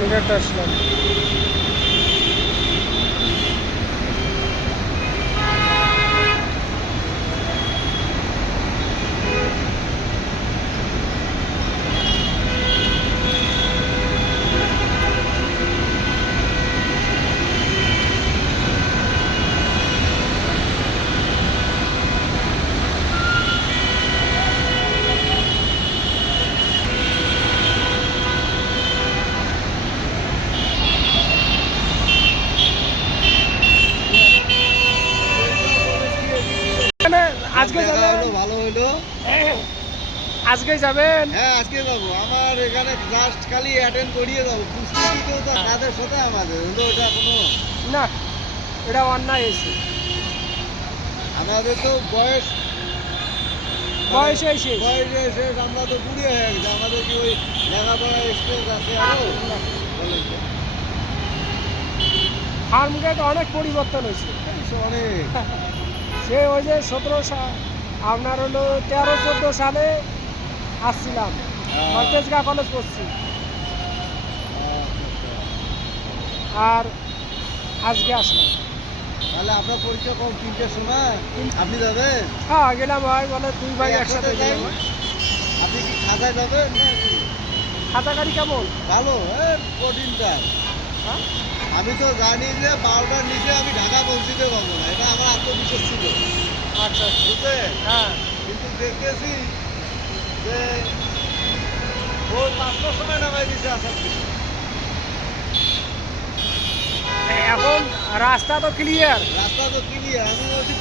রানীঘাট আসলাম। আজকে যাবেন? ভালো হইলো। আজকে যাবেন? হ্যাঁ, আজকে যাবো। আমার এখানে জাস্ট খালি অ্যাটেন্ড করিয়ে যাবো। প্রস্তুতিতেও তো তাদের সাথে আমাদের হলো, ওটা কোনো না, এটা অন্যায় হয়েছে। আমাদের তো বয়স বয়সে শেষ। বয়সে শেষ, আমরা তো বুড়ি হয়ে গেছি। আমাদের কি ওই লেখাপড়া এক্সপিরিয়েন্স আছে আরো? বলেন তো। ফার্ম গেট অনেক পরিবর্তন হয়েছে। অনেক সে ওই যে 17 আপনার হলো 13-14 সালে আসছিলাম, তেজগাঁ কলেজ পড়ছি। আর আজকে আসলাম। তাহলে আপনার পরীক্ষা কম 3টার সময়, আপনি যাবেন? হ্যাঁ গেলাম, ভাই বলে 2 ভাই একসাথে যাই। গেলাম। আপনি কি খাতায় যাবেন না কি? খাতা গাড়ি কেমন? ভালো, কঠিনটা। হ্যাঁ আমি তো জানি যে 12টার নিচে আমি ঢাকা পৌঁছিতে পারবো না, এটা আমার আত্মবিশ্বাস ছিল। আচ্ছা আচ্ছা। বুঝলেন? হ্যাঁ কিন্তু দেখতেছি যে ওই 5টার সময় নামাই দিচ্ছে আসার দিকে। এখন রাস্তা তো ক্লিয়ার। রাস্তা তো ক্লিয়ার, আমি বলছি